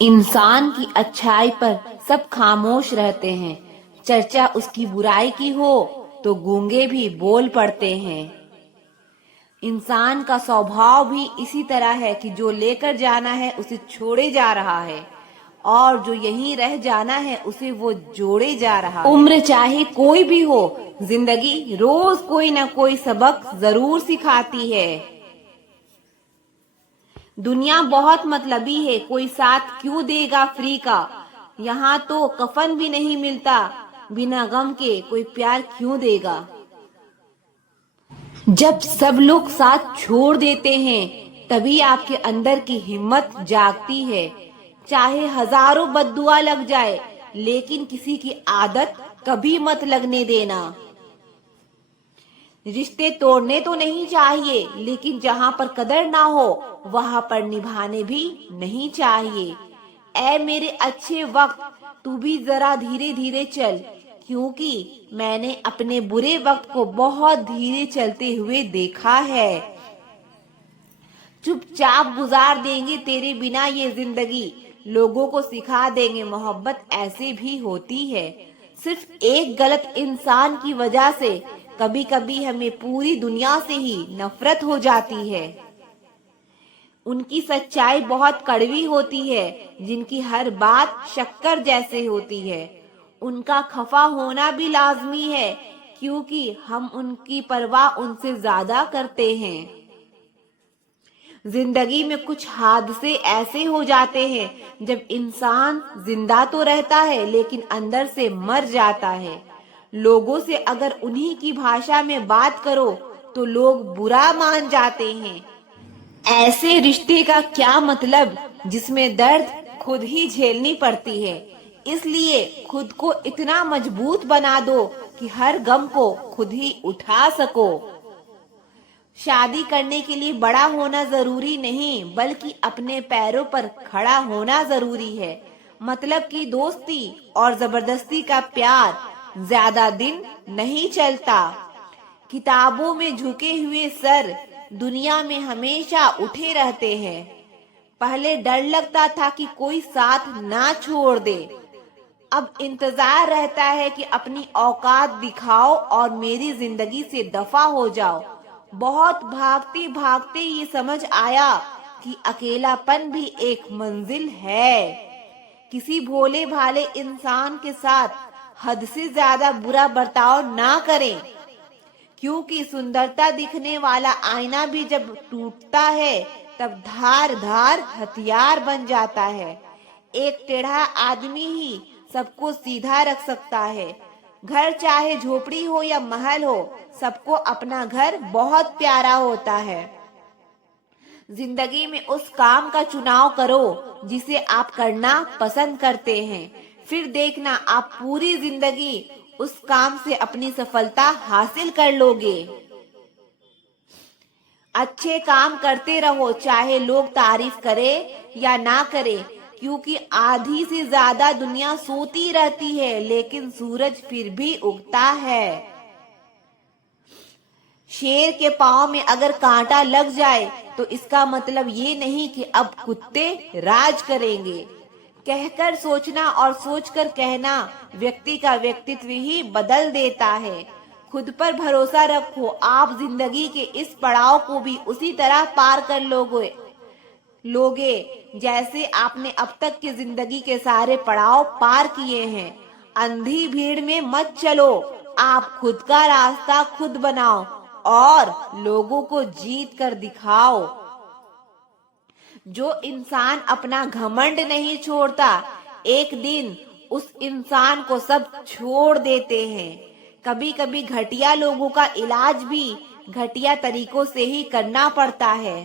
इंसान की अच्छाई पर सब खामोश रहते हैं, चर्चा उसकी बुराई की हो तो गूंगे भी बोल पड़ते हैं। इंसान का स्वभाव भी इसी तरह है कि जो लेकर जाना है उसे छोड़े जा रहा है और जो यहीं रह जाना है उसे वो जोड़े जा रहा है। उम्र चाहे कोई भी हो, जिंदगी रोज कोई ना कोई सबक जरूर सिखाती है। दुनिया बहुत मतलबी है, कोई साथ क्यों देगा फ्री का। यहाँ तो कफन भी नहीं मिलता, बिना गम के कोई प्यार क्यों देगा। जब सब लोग साथ छोड़ देते हैं तभी आपके अंदर की हिम्मत जागती है। चाहे हजारों बद्दुआ लग जाए, लेकिन किसी की आदत कभी मत लगने देना। रिश्ते तोड़ने तो नहीं चाहिए, लेकिन जहाँ पर कदर ना हो वहाँ पर निभाने भी नहीं चाहिए। ऐ मेरे अच्छे वक्त, तू भी जरा धीरे धीरे चल, क्योंकि मैंने अपने बुरे वक्त को बहुत धीरे चलते हुए देखा है। चुपचाप गुजार देंगे तेरे बिना ये जिंदगी, लोगों को सिखा देंगे मोहब्बत ऐसे भी होती है। सिर्फ एक गलत इंसान की वजह से कभी कभी हमें पूरी दुनिया से ही नफरत हो जाती है। उनकी सच्चाई बहुत कड़वी होती है, जिनकी हर बात शक्कर जैसे होती है। उनका खफा होना भी लाजमी है, क्योंकि हम उनकी परवाह उनसे ज्यादा करते हैं। जिंदगी में कुछ हादसे ऐसे हो जाते हैं जब इंसान जिंदा तो रहता है लेकिन अंदर से मर जाता है। लोगों से अगर उन्हीं की भाषा में बात करो तो लोग बुरा मान जाते हैं। ऐसे रिश्ते का क्या मतलब जिसमें दर्द खुद ही झेलनी पड़ती है। इसलिए खुद को इतना मजबूत बना दो कि हर गम को खुद ही उठा सको। शादी करने के लिए बड़ा होना जरूरी नहीं, बल्कि अपने पैरों पर खड़ा होना जरूरी है। मतलब कि दोस्ती और जबरदस्ती का प्यार ज्यादा दिन नहीं चलता। किताबों में झुके हुए सर दुनिया में हमेशा उठे रहते हैं। पहले डर लगता था कि कोई साथ ना छोड़ दे, अब इंतजार रहता है कि अपनी औकात दिखाओ और मेरी जिंदगी से दफा हो जाओ। बहुत भागते भागते ये समझ आया कि अकेलापन भी एक मंजिल है। किसी भोले भाले इंसान के साथ हद से ज्यादा बुरा बर्ताव ना करें, क्योंकि सुंदरता दिखने वाला आईना भी जब टूटता है तब धार धार हथियार बन जाता है। एक टेढ़ा आदमी ही सबको सीधा रख सकता है। घर चाहे झोपड़ी हो या महल हो, सबको अपना घर बहुत प्यारा होता है। जिंदगी में उस काम का चुनाव करो जिसे आप करना पसंद करते हैं, फिर देखना आप पूरी जिंदगी उस काम से अपनी सफलता हासिल कर लोगे। अच्छे काम करते रहो, चाहे लोग तारीफ करें या ना करें, क्योंकि आधी से ज्यादा दुनिया सोती रहती है लेकिन सूरज फिर भी उगता है। शेर के पांव में अगर कांटा लग जाए तो इसका मतलब ये नहीं कि अब कुत्ते राज करेंगे। कहकर सोचना और सोचकर कहना व्यक्ति का व्यक्तित्व ही बदल देता है। खुद पर भरोसा रखो, आप जिंदगी के इस पड़ाव को भी उसी तरह पार कर लोगे जैसे आपने अब तक की जिंदगी के सारे पड़ाव पार किए हैं। अंधी भीड़ में मत चलो, आप खुद का रास्ता खुद बनाओ और लोगों को जीत कर दिखाओ। जो इंसान अपना घमंड नहीं छोड़ता, एक दिन उस इंसान को सब छोड़ देते हैं। कभी कभी घटिया लोगों का इलाज भी घटिया तरीकों से ही करना पड़ता है।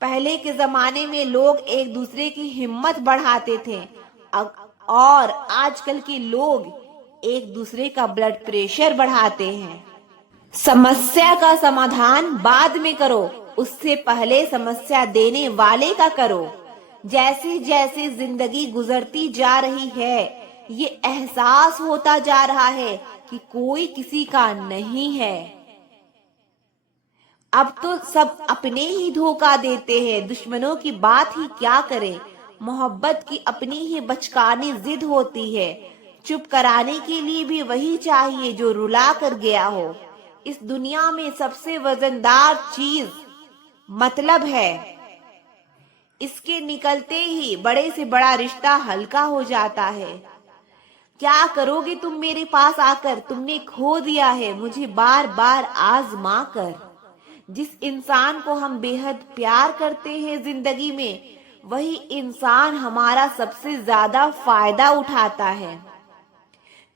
पहले के जमाने में लोग एक दूसरे की हिम्मत बढ़ाते थे और आजकल के लोग एक दूसरे का ब्लड प्रेशर बढ़ाते हैं। समस्या का समाधान बाद में करो, उससे पहले समस्या देने वाले का करो। जैसे जैसे जिंदगी गुजरती जा रही है, ये एहसास होता जा रहा है कि कोई किसी का नहीं है। अब तो सब अपने ही धोखा देते हैं, दुश्मनों की बात ही क्या करें। मोहब्बत की अपनी ही बचकानी जिद होती है। चुप कराने के लिए भी वही चाहिए जो रुला कर गया हो। इस दुनिया में सबसे वजनदार चीज मतलब है। इसके निकलते ही बड़े से बड़ा रिश्ता हल्का हो जाता है। क्या करोगे तुम मेरे पास आकर? तुमने खो दिया है मुझे बार बार आजमा कर। जिस इंसान को हम बेहद प्यार करते हैं जिंदगी में, वही इंसान हमारा सबसे ज्यादा फायदा उठाता है,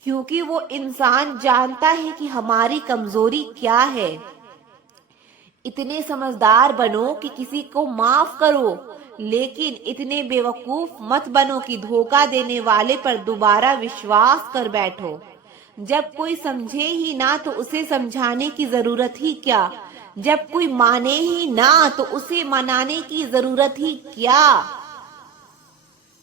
क्योंकि वो इंसान जानता है कि हमारी कमजोरी क्या है। इतने समझदार बनो कि किसी को माफ करो, लेकिन इतने बेवकूफ मत बनो कि धोखा देने वाले पर दोबारा विश्वास कर बैठो। जब कोई समझे ही ना तो उसे समझाने की जरूरत ही क्या? जब कोई माने ही ना तो उसे मनाने की जरूरत ही क्या?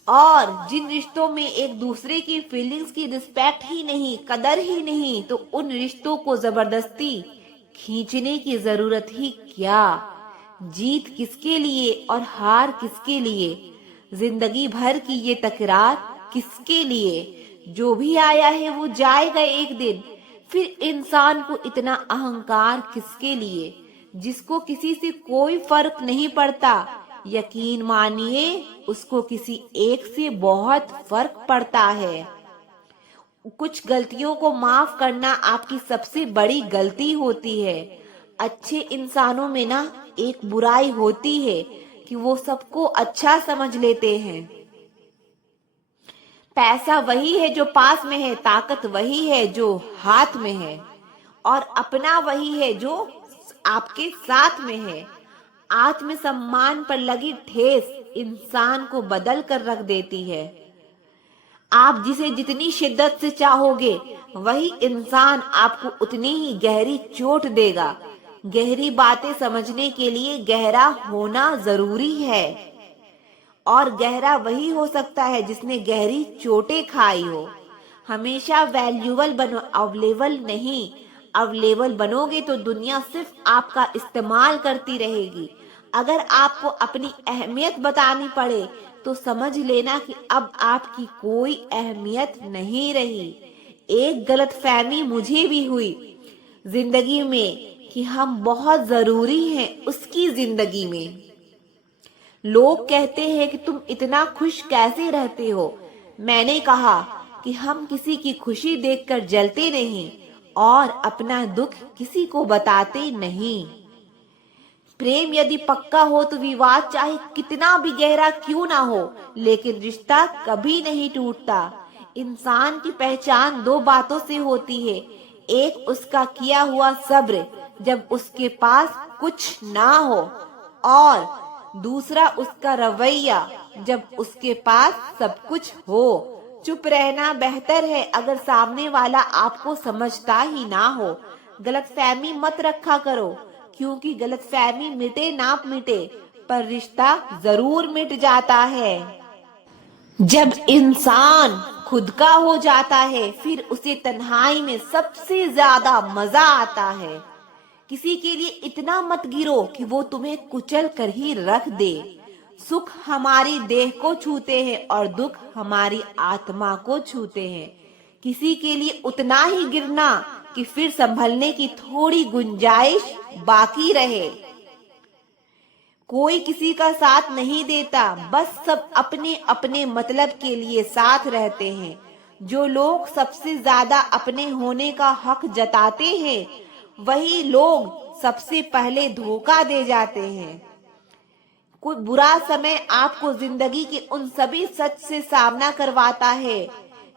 और जिन रिश्तों में एक दूसरे की फीलिंग्स की रिस्पेक्ट ही नहीं, कदर ही नहीं, तो उन रिश्तों को जबरदस्ती खींचने की जरूरत ही क्या? जीत किसके लिए और हार किसके लिए? जिंदगी भर की ये तकरार किसके लिए? जो भी आया है वो जाएगा एक दिन। फिर इंसान को इतना अहंकार किसके लिए, जिसको किसी से कोई फर्क नहीं पड़ता? यकीन मानिए, उसको किसी एक से बहुत फर्क पड़ता है। कुछ गलतियों को माफ करना आपकी सबसे बड़ी गलती होती है। अच्छे इंसानों में ना एक बुराई होती है कि वो सबको अच्छा समझ लेते हैं। पैसा वही है जो पास में है, ताकत वही है जो हाथ में है, और अपना वही है जो आपके साथ में है। आत्मसम्मान पर लगी ठेस इंसान को बदल कर रख देती है। आप जिसे जितनी शिद्दत से चाहोगे, वही इंसान आपको उतनी ही गहरी चोट देगा। गहरी बातें समझने के लिए गहरा होना जरूरी है, और गहरा वही हो सकता है जिसने गहरी चोटें खाई हो। हमेशा वैल्यूएबल बनो, अवेलेबल नहीं। अवेलेबल बनोगे तो दुनिया सिर्फ आपका इस्तेमाल करती रहेगी। अगर आपको अपनी अहमियत बतानी पड़े तो समझ लेना कि अब आपकी कोई अहमियत नहीं रही। एक गलतफहमी मुझे भी हुई जिंदगी में कि हम बहुत जरूरी हैं उसकी जिंदगी में। लोग कहते हैं कि तुम इतना खुश कैसे रहते हो। मैंने कहा कि हम किसी की खुशी देखकर जलते नहीं और अपना दुख किसी को बताते नहीं। प्रेम यदि पक्का हो तो विवाद चाहे कितना भी गहरा क्यों ना हो, लेकिन रिश्ता कभी नहीं टूटता। इंसान की पहचान दो बातों से होती है। एक उसका किया हुआ सब्र जब उसके पास कुछ ना हो, और दूसरा उसका रवैया जब उसके पास सब कुछ हो। चुप रहना बेहतर है अगर सामने वाला आपको समझता ही ना हो। गलतफहमी मत रखा करो, क्योंकि गलतफहमी मिटे ना मिटे पर रिश्ता जरूर मिट जाता है। जब इंसान खुद का हो जाता है, फिर उसे तन्हाई में सबसे ज्यादा मजा आता है। किसी के लिए इतना मत गिरो कि वो तुम्हें कुचल कर ही रख दे। सुख हमारी देह को छूते हैं और दुख हमारी आत्मा को छूते हैं। किसी के लिए उतना ही गिरना कि फिर संभलने की थोड़ी गुंजाइश बाकी रहे। कोई किसी का साथ नहीं देता, बस सब अपने अपने मतलब के लिए साथ रहते हैं। जो लोग सबसे ज्यादा अपने होने का हक जताते हैं, वही लोग सबसे पहले धोखा दे जाते हैं। कोई बुरा समय आपको जिंदगी के उन सभी सच से सामना करवाता है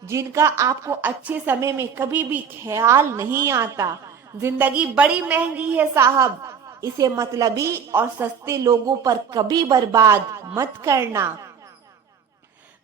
जिनका आपको अच्छे समय में कभी भी ख्याल नहीं आता। जिंदगी बड़ी महंगी है साहब, इसे मतलबी और सस्ते लोगों पर कभी बर्बाद मत करना।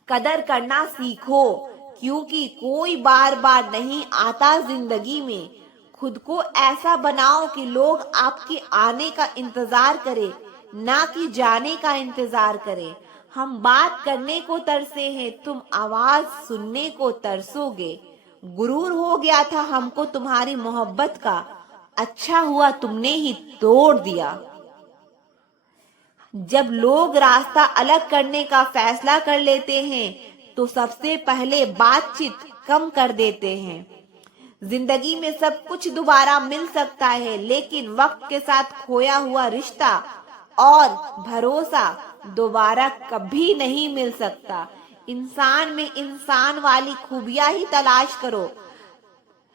कदर करना सीखो, क्योंकि कोई बार बार नहीं आता जिंदगी में। खुद को ऐसा बनाओ कि लोग आपके आने का इंतजार करें, ना कि जाने का इंतजार करें। हम बात करने को तरसे हैं, तुम आवाज सुनने को तरसोगे। गुरूर हो गया था हमको तुम्हारी मोहब्बत का, अच्छा हुआ तुमने ही तोड़ दिया। जब लोग रास्ता अलग करने का फैसला कर लेते हैं तो सबसे पहले बातचीत कम कर देते हैं। जिंदगी में सब कुछ दोबारा मिल सकता है, लेकिन वक्त के साथ खोया हुआ रिश्ता और भरोसा दोबारा कभी नहीं मिल सकता। इंसान में इंसान वाली खूबियां ही तलाश करो,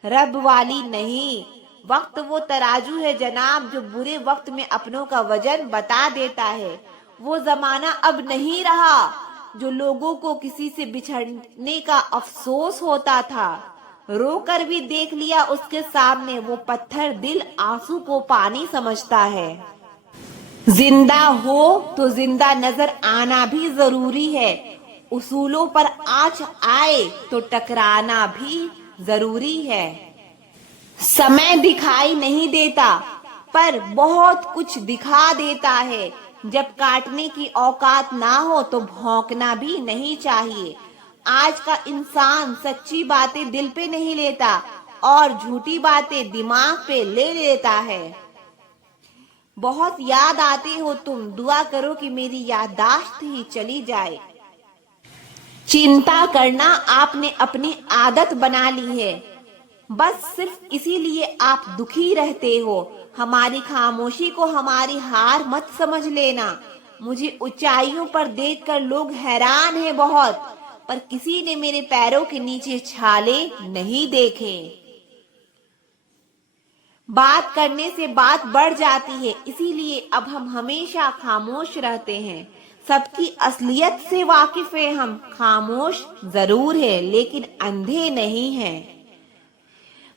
रब वाली नहीं। वक्त वो तराजू है जनाब जो बुरे वक्त में अपनों का वजन बता देता है। वो जमाना अब नहीं रहा जो लोगों को किसी से बिछड़ने का अफसोस होता था। रो कर भी देख लिया उसके सामने, वो पत्थर दिल आंसू को पानी समझता है। जिंदा हो तो जिंदा नजर आना भी जरूरी है। उसूलों पर आँच आए तो टकराना भी जरूरी है। समय दिखाई नहीं देता पर बहुत कुछ दिखा देता है। जब काटने की औकात ना हो तो भौंकना भी नहीं चाहिए। आज का इंसान सच्ची बातें दिल पे नहीं लेता और झूठी बातें दिमाग पे ले लेता है। बहुत याद आते हो तुम, दुआ करो कि मेरी याददाश्त ही चली जाए। चिंता करना आपने अपनी आदत बना ली है, बस सिर्फ इसीलिए आप दुखी रहते हो। हमारी खामोशी को हमारी हार मत समझ लेना। मुझे ऊंचाइयों पर देखकर लोग हैरान हैं बहुत, पर किसी ने मेरे पैरों के नीचे छाले नहीं देखे। बात करने से बात बढ़ जाती है, इसीलिए अब हम हमेशा खामोश रहते हैं। सबकी असलियत से वाकिफ है हम, खामोश जरूर है लेकिन अंधे नहीं हैं।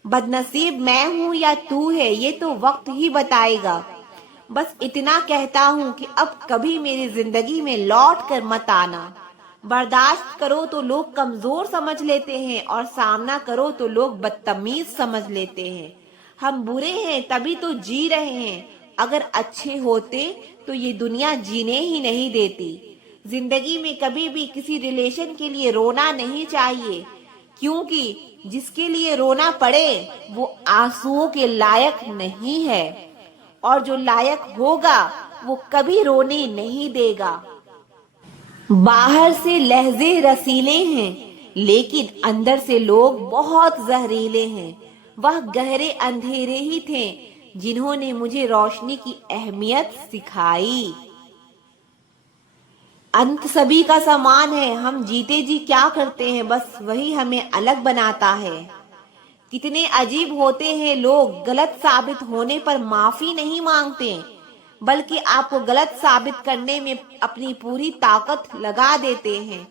बदनसीब मैं हूँ या तू है ये तो वक्त ही बताएगा। बस इतना कहता हूँ कि अब कभी मेरी जिंदगी में लौट कर मत आना। बर्दाश्त करो तो लोग कमजोर समझ लेते हैं और सामना करो तो लोग बदतमीज समझ लेते हैं। हम बुरे हैं तभी तो जी रहे हैं, अगर अच्छे होते तो ये दुनिया जीने ही नहीं देती। जिंदगी में कभी भी किसी रिलेशन के लिए रोना नहीं चाहिए, क्योंकि जिसके लिए रोना पड़े वो आंसुओं के लायक नहीं है, और जो लायक होगा वो कभी रोने नहीं देगा। बाहर से लहजे रसीले हैं लेकिन अंदर से लोग बहुत जहरीले हैं। वह गहरे अंधेरे ही थे जिन्होंने मुझे रोशनी की अहमियत सिखाई। अंत सभी का समान है, हम जीते जी क्या करते हैं बस वही हमें अलग बनाता है। कितने अजीब होते हैं लोग, गलत साबित होने पर माफी नहीं मांगते बल्कि आपको गलत साबित करने में अपनी पूरी ताकत लगा देते हैं।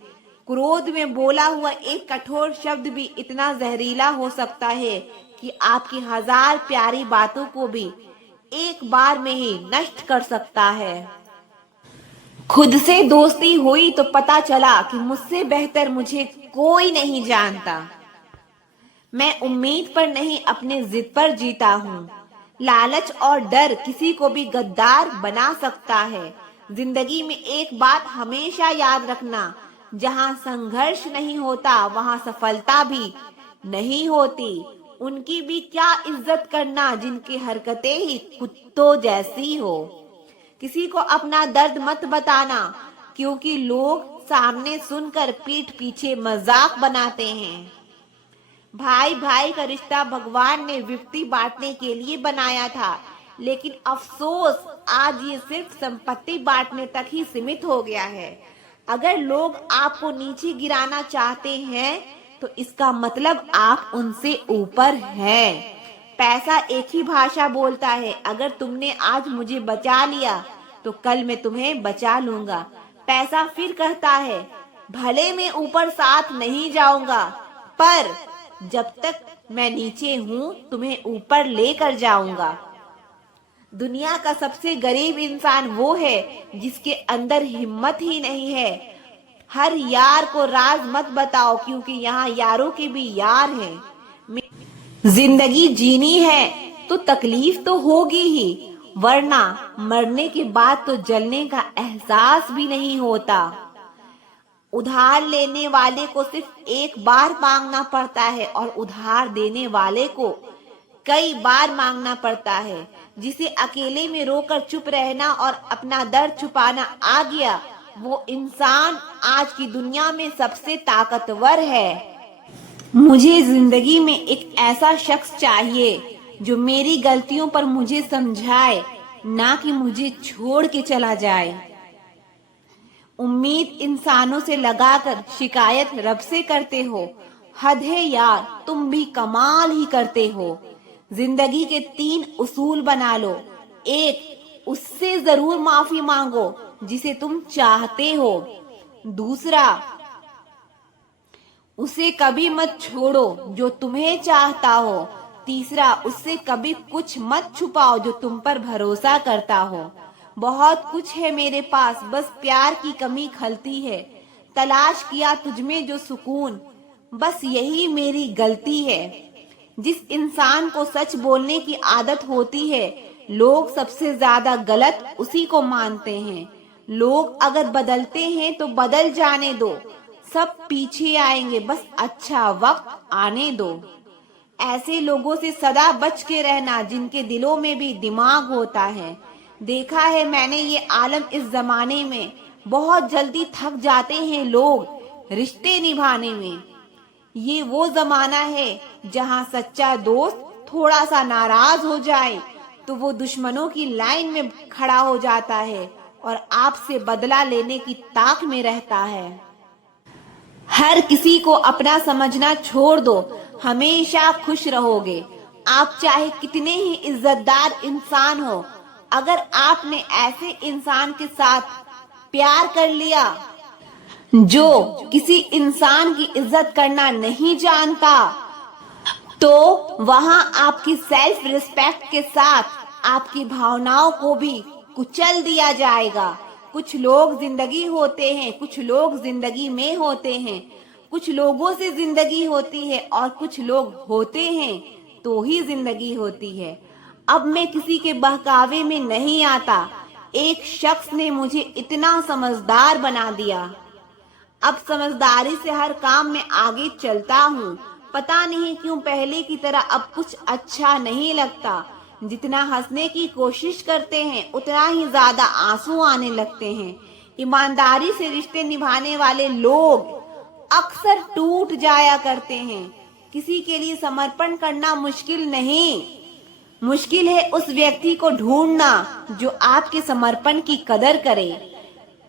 क्रोध में बोला हुआ एक कठोर शब्द भी इतना जहरीला हो सकता है कि आपकी हजार प्यारी बातों को भी एक बार में ही नष्ट कर सकता है। खुद से दोस्ती हुई तो पता चला कि मुझसे बेहतर मुझे कोई नहीं जानता। मैं उम्मीद पर नहीं अपने जिद पर जीता हूँ। लालच और डर किसी को भी गद्दार बना सकता है। जिंदगी में एक बात हमेशा याद रखना, जहाँ संघर्ष नहीं होता वहाँ सफलता भी नहीं होती। उनकी भी क्या इज्जत करना जिनकी हरकतें ही कुत्तों जैसी हो। किसी को अपना दर्द मत बताना, क्योंकि लोग सामने सुनकर पीठ पीछे मजाक बनाते हैं। भाई भाई का रिश्ता भगवान ने विपत्ति बांटने के लिए बनाया था, लेकिन अफसोस आज ये सिर्फ संपत्ति बांटने तक ही सीमित हो गया है। अगर लोग आपको नीचे गिराना चाहते हैं तो इसका मतलब आप उनसे ऊपर हैं। पैसा एक ही भाषा बोलता है, अगर तुमने आज मुझे बचा लिया तो कल मैं तुम्हें बचा लूंगा। पैसा फिर कहता है, भले मैं ऊपर साथ नहीं जाऊंगा पर जब तक मैं नीचे हूँ तुम्हें ऊपर लेकर जाऊंगा। दुनिया का सबसे गरीब इंसान वो है जिसके अंदर हिम्मत ही नहीं है। हर यार को राज मत बताओ, क्योंकि यहाँ यारों के भी यार हैं। जिंदगी जीनी है तो तकलीफ तो होगी ही, वरना मरने के बाद तो जलने का एहसास भी नहीं होता। उधार लेने वाले को सिर्फ एक बार मांगना पड़ता है और उधार देने वाले को कई बार मांगना पड़ता है। जिसे अकेले में रोकर चुप रहना और अपना दर्द छुपाना आ गया, वो इंसान आज की दुनिया में सबसे ताकतवर है। मुझे जिंदगी में एक ऐसा शख्स चाहिए जो मेरी गलतियों पर मुझे समझाए, ना कि मुझे छोड़ के चला जाए। उम्मीद इंसानों से लगाकर शिकायत रब से करते हो। हद है यार, तुम भी कमाल ही करते हो। जिंदगी के 3 उसूल बना लो। 1, उससे जरूर माफी मांगो जिसे तुम चाहते हो। दूसरा, उसे कभी मत छोड़ो जो तुम्हें चाहता हो। तीसरा, उससे कभी कुछ मत छुपाओ जो तुम पर भरोसा करता हो। बहुत कुछ है मेरे पास, बस प्यार की कमी खलती है। तलाश किया तुझमें जो सुकून, बस यही मेरी गलती है। जिस इंसान को सच बोलने की आदत होती है, लोग सबसे ज्यादा गलत उसी को मानते हैं। लोग अगर बदलते हैं तो बदल जाने दो, सब पीछे आएंगे, बस अच्छा वक्त आने दो। ऐसे लोगों से सदा बच के रहना जिनके दिलों में भी दिमाग होता है। देखा है मैंने ये आलम इस जमाने में, बहुत जल्दी थक जाते हैं लोग रिश्ते निभाने में। ये वो जमाना है जहां सच्चा दोस्त थोड़ा सा नाराज हो जाए तो वो दुश्मनों की लाइन में खड़ा हो जाता है और आपसे बदला लेने की ताक में रहता है। हर किसी को अपना समझना छोड़ दो, हमेशा खुश रहोगे। आप चाहे कितने ही इज्जतदार इंसान हो, अगर आपने ऐसे इंसान के साथ प्यार कर लिया जो किसी इंसान की इज्जत करना नहीं जानता, तो वहां आपकी सेल्फ रिस्पेक्ट के साथ आपकी भावनाओं को भी कुचल दिया जाएगा। कुछ लोग जिंदगी होते हैं, कुछ लोग जिंदगी में होते हैं। कुछ लोगों से जिंदगी होती है और कुछ लोग होते हैं तो ही जिंदगी होती है। अब मैं किसी के बहकावे में नहीं आता। एक शख्स ने मुझे इतना समझदार बना दिया। अब समझदारी से हर काम में आगे चलता हूँ। पता नहीं क्यों पहले की तरह अब कुछ अच्छा नहीं लगता। जितना हंसने की कोशिश करते हैं उतना ही ज्यादा आंसू आने लगते हैं। ईमानदारी से रिश्ते निभाने वाले लोग अक्सर टूट जाया करते हैं। किसी के लिए समर्पण करना मुश्किल नहीं, मुश्किल है उस व्यक्ति को ढूंढना जो आपके समर्पण की कदर करे।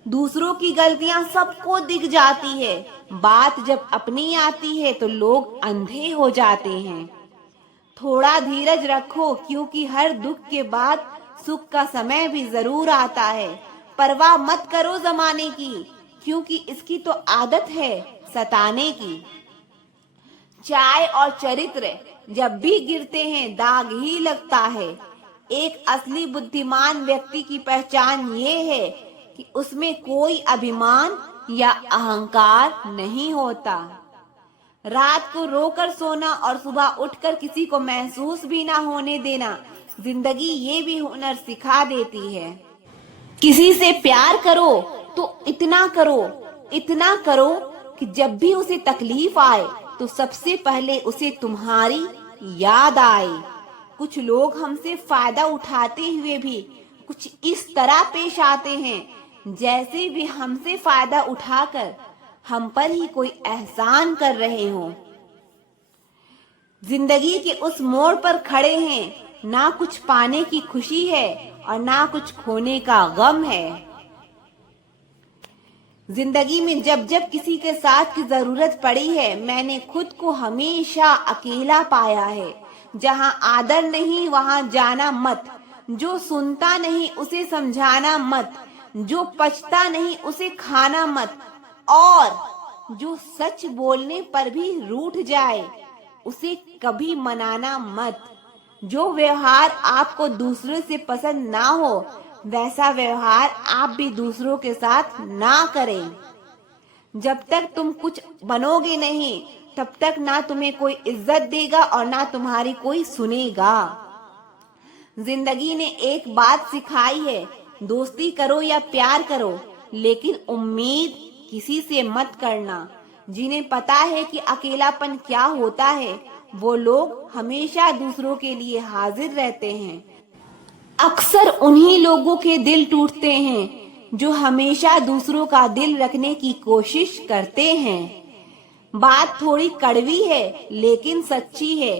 दूसरों की गलतियां सबको दिख जाती है, बात जब अपनी आती है तो लोग अंधे हो जाते हैं। थोड़ा धीरज रखो, क्योंकि हर दुख के बाद सुख का समय भी जरूर आता है। परवाह मत करो जमाने की, क्योंकि इसकी तो आदत है सताने की। चाय और चरित्र जब भी गिरते हैं दाग ही लगता है। एक असली बुद्धिमान व्यक्ति की पहचान ये है कि उसमें कोई अभिमान या अहंकार नहीं होता। रात को रोकर सोना और सुबह उठकर किसी को महसूस भी ना होने देना, जिंदगी ये भी हुनर सिखा देती है। किसी से प्यार करो तो इतना करो कि जब भी उसे तकलीफ आए तो सबसे पहले उसे तुम्हारी याद आए। कुछ लोग हमसे फायदा उठाते हुए भी कुछ इस तरह पेश आते हैं जैसे भी हमसे फायदा उठाकर हम पर ही कोई एहसान कर रहे हों। जिंदगी के उस मोड़ पर खड़े हैं, ना कुछ पाने की खुशी है और ना कुछ खोने का गम है। जिंदगी में जब जब किसी के साथ की जरूरत पड़ी है, मैंने खुद को हमेशा अकेला पाया है। जहां आदर नहीं वहां जाना मत, जो सुनता नहीं उसे समझाना मत, जो पचता नहीं उसे खाना मत, और जो सच बोलने पर भी रूठ जाए उसे कभी मनाना मत। जो व्यवहार आपको दूसरों से पसंद ना हो वैसा व्यवहार आप भी दूसरों के साथ ना करें। जब तक तुम कुछ बनोगे नहीं तब तक ना तुम्हें कोई इज्जत देगा और ना तुम्हारी कोई सुनेगा। जिंदगी ने एक बात सिखाई है, दोस्ती करो या प्यार करो लेकिन उम्मीद किसी से मत करना। जिन्हें पता है कि अकेलापन क्या होता है वो लोग हमेशा दूसरों के लिए हाजिर रहते हैं। अक्सर उन्हीं लोगों के दिल टूटते हैं जो हमेशा दूसरों का दिल रखने की कोशिश करते हैं। बात थोड़ी कड़वी है लेकिन सच्ची है।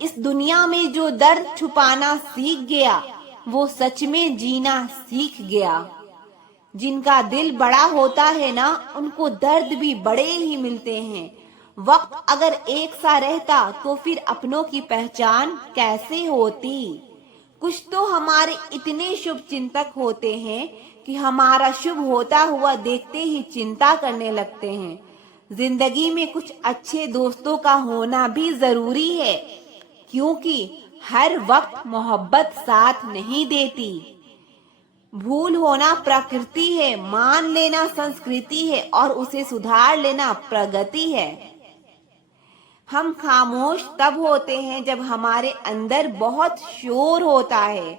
इस दुनिया में जो दर्द छुपाना सीख गया वो सच में जीना सीख गया। जिनका दिल बड़ा होता है ना, उनको दर्द भी बड़े ही मिलते हैं। वक्त अगर एक सा रहता तो फिर अपनों की पहचान कैसे होती। कुछ तो हमारे इतने शुभ चिंतक होते हैं कि हमारा शुभ होता हुआ देखते ही चिंता करने लगते हैं। जिंदगी में कुछ अच्छे दोस्तों का होना भी जरूरी है, क्योंकि हर वक्त मोहब्बत साथ नहीं देती। भूल होना प्रकृति है, मान लेना संस्कृति है और उसे सुधार लेना प्रगति है। हम खामोश तब होते हैं जब हमारे अंदर बहुत शोर होता है।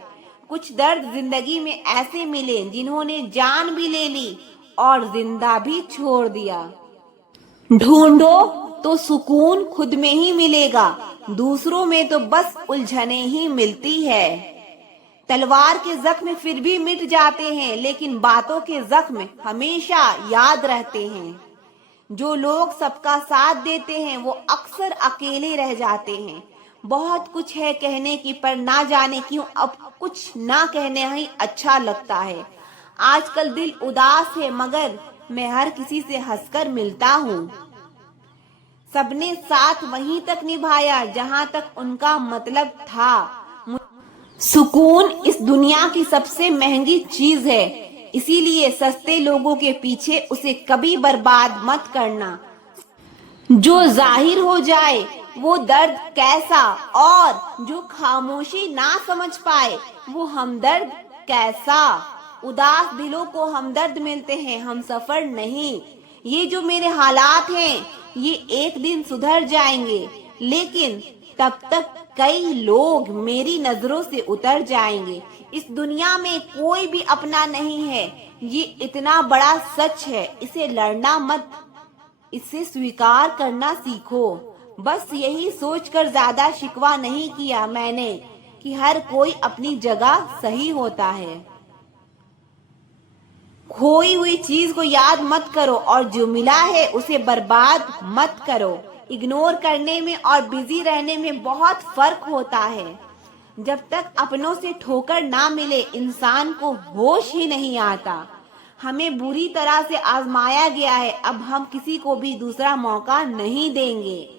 कुछ दर्द जिंदगी में ऐसे मिले जिन्होंने जान भी ले ली और जिंदा भी छोड़ दिया। ढूंढो तो सुकून खुद में ही मिलेगा, दूसरों में तो बस उलझने ही मिलती है। तलवार के जख्म फिर भी मिट जाते हैं, लेकिन बातों के जख्म हमेशा याद रहते हैं। जो लोग सबका साथ देते हैं वो अक्सर अकेले रह जाते हैं। बहुत कुछ है कहने की, पर ना जाने क्यों अब कुछ ना कहने ही अच्छा लगता है। आजकल दिल उदास है, मगर मैं हर किसी से हंसकर मिलता हूँ। सबने साथ वहीं तक निभाया जहाँ तक उनका मतलब था। सुकून इस दुनिया की सबसे महंगी चीज है, इसीलिए सस्ते लोगों के पीछे उसे कभी बर्बाद मत करना। जो जाहिर हो जाए वो दर्द कैसा, और जो खामोशी ना समझ पाए वो हमदर्द कैसा। उदास दिलों को हमदर्द मिलते हैं, हम सफर नहीं। ये जो मेरे हालात हैं ये एक दिन सुधर जाएंगे, लेकिन तब तक कई लोग मेरी नजरों से उतर जाएंगे। इस दुनिया में कोई भी अपना नहीं है, ये इतना बड़ा सच है। इसे लड़ना मत, इसे स्वीकार करना सीखो। बस यही सोचकर ज्यादा शिकवा नहीं किया मैंने कि हर कोई अपनी जगह सही होता है। खोई हुई चीज को याद मत करो और जो मिला है उसे बर्बाद मत करो। इग्नोर करने में और बिजी रहने में बहुत फर्क होता है। जब तक अपनों से ठोकर ना मिले इंसान को होश ही नहीं आता। हमें बुरी तरह से आजमाया गया है, अब हम किसी को भी दूसरा मौका नहीं देंगे।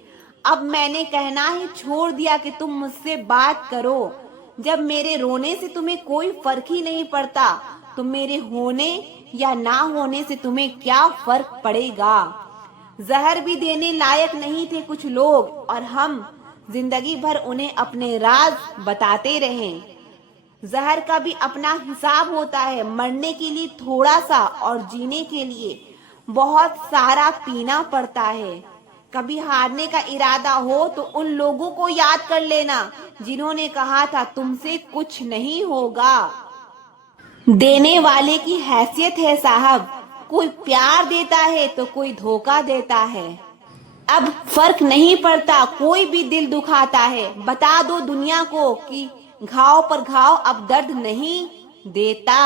अब मैंने कहना ही छोड़ दिया कि तुम मुझसे बात करो। जब मेरे रोने से तुम्हें कोई फर्क ही नहीं पड़ता, तो मेरे होने या ना होने से तुम्हें क्या फर्क पड़ेगा। जहर भी देने लायक नहीं थे कुछ लोग, और हम जिंदगी भर उन्हें अपने राज बताते रहे। जहर का भी अपना हिसाब होता है, मरने के लिए थोड़ा सा और जीने के लिए बहुत सारा पीना पड़ता है। कभी हारने का इरादा हो तो उन लोगों को याद कर लेना जिन्होंने कहा था तुमसे कुछ नहीं होगा। देने वाले की हैसियत है साहब, कोई प्यार देता है तो कोई धोखा देता है। अब फर्क नहीं पड़ता, कोई भी दिल दुखाता है। बता दो दुनिया को कि घाव पर घाव अब दर्द नहीं देता।